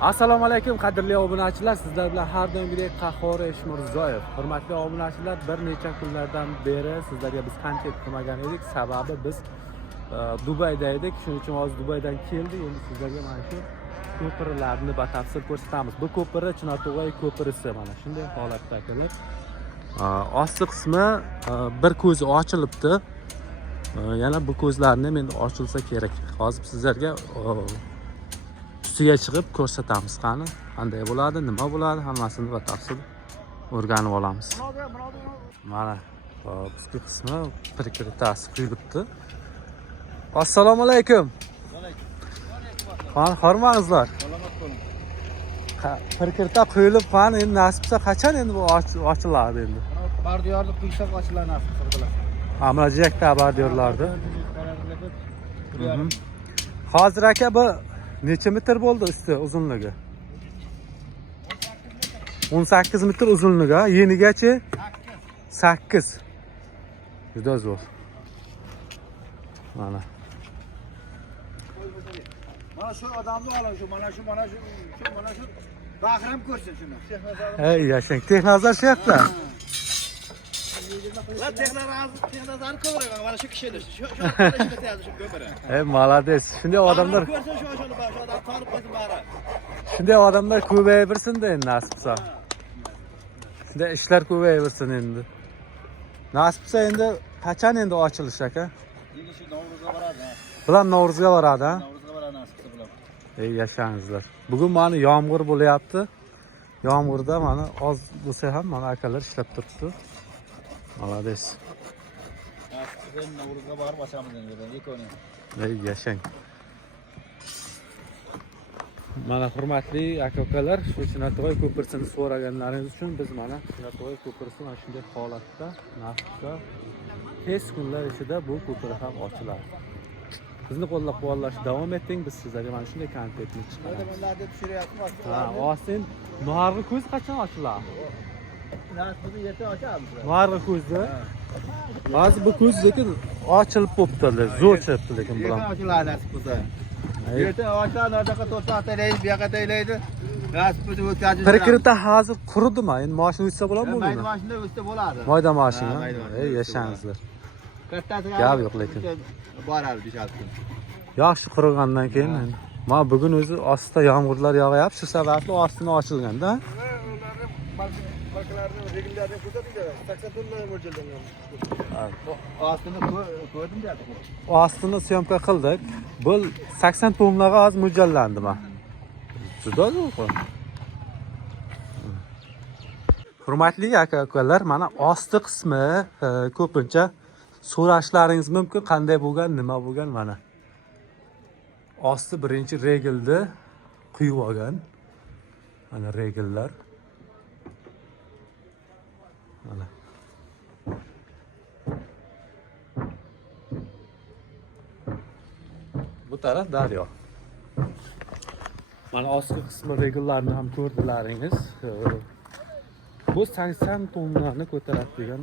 Assalomu alaykum qadrli obunachilar, sizlar bilan har doimgidek Qahhor Eshmirzoyev. Hurmatli obunachilar, bir necha kunlardan beri sizlarga biz kontent qilmagan edik. Sababi biz Dubayda edik. Shuning uchun hozir Dubaydan keldik. Endi sizlarga mana shu ko'pirlarni batafsil ko'rsatamiz. Bu ko'piri Chinoto'g'ay ko'pirisi mana shunday holatdagilar. Osti qismi bir ko'zi ochilibdi. Yana bu ko'zlarni endi ochilsa kerak. Hozir sizlarga ustiga chiqib ko'rsatamiz qani qanday bo'ladi, nima bo'ladi, hammasini batafsil o'rganib olamiz. Mana bizga qismi prikritasi quyilibdi. Assalomu alaykum. Qani hormangizlar. Salomat bo'ling. Prikrita quyilib, qani endi nasibsa qachon endi bu ochiladi endi? Bardiyorni quysak ochiladi nasib qildilar. Ha, mana jiyakda bardiyorlardi. Hozir aka bu necha metr bo'ldi usti uzunligi? 18 metr uzunligi, yenigachi? 8. Juda zo'r. Mana. Mana shu odamni olib shu, mana shu Bahram ko'rsin shuni. Ey yashang, Texnazar shu yoqda. La Texnazar ko'raman, mana shu kishi shu ko'pira. Ey malades. Shunday odamlar ko'rsin shu odam tanib qo'ysin bari. Shunday odamlar ko'payversin-da endi nasibsa. Shunday ishlar ko'payversin endi. Nasibsa endi qachon endi ochilish aka? Endi shu Navro'zga boradi. Bilan Navro'zga boradi, ha? Navro'zga boradi nasibsa bilan. Ey yashangizlar. Bugun mana yomg'ir bo'layapti. Yomg'irda mana oz bo'lsa ham mana akalar ishlab turibdi. Malades. Nasibsa Navro'zga borib ochamiz endi ekoni. Ey yashang. Mana hurmatli aka-ukalar, shu Chinoto'g'ay ko'pirisini so'raganlaringiz uchun biz mana Chinoto'g'ay ko'pirisi mana shunday holatda, nasibsa tez kunlar ichida bu ko'piri ham ochiladi. Bizni qo'llab-quvvatlashda davom eting, biz sizlarga mana shunday kontentni chiqaramiz. Odamlarga tushiryapmiz. Ha, osin narg'i ko'z qachon ochiladi? Nasibni yerda ochamiz. Narg'i ko'zni. Hozir bu ko'z lekin ochilib bo'pti, zo'r chiqibdi lekin bular. Yerda ochiladi nasib bo'lsa. Yerda ochiladi, orqaga to'satda deydi, bu yoqqa deydi. Nasibni o'tkazib. Prikrita hozir quridimi? Endi mashina o'tsa bo'ladimi? Mayda mashina o'tsa bo'ladi. Mayda mashina. Ey yashangizlar. Kattasiga Gap yo'q lekin. Boradi 5-6 kun. Yaxshi qurigandan keyin mana bugun o'zi ostida yomg'irlar yog'yapti, shu sababli ostini ochilganda. Balkalarni regllarni ko'rsatinglar. 80 tonna mo'ljallangan. Ostini ko'rdim dedi. Ostini syomka qildik. Bu 80 tonnaga hozir mo'ljallandimi? Juda zo'r. Hurmatli aka-ukalar, mana osti qismi ko'pincha so'rashlaringiz mumkin, qanday bo'lgan, nima bo'lgan mana. Osti birinchi regelni quyib olgan. Mana regellar. Mana. Bu taraf daryo. Mana ostki qismi regellarni ham ko'rdilaringiz. Bu 80 tonnani ko'taradi degan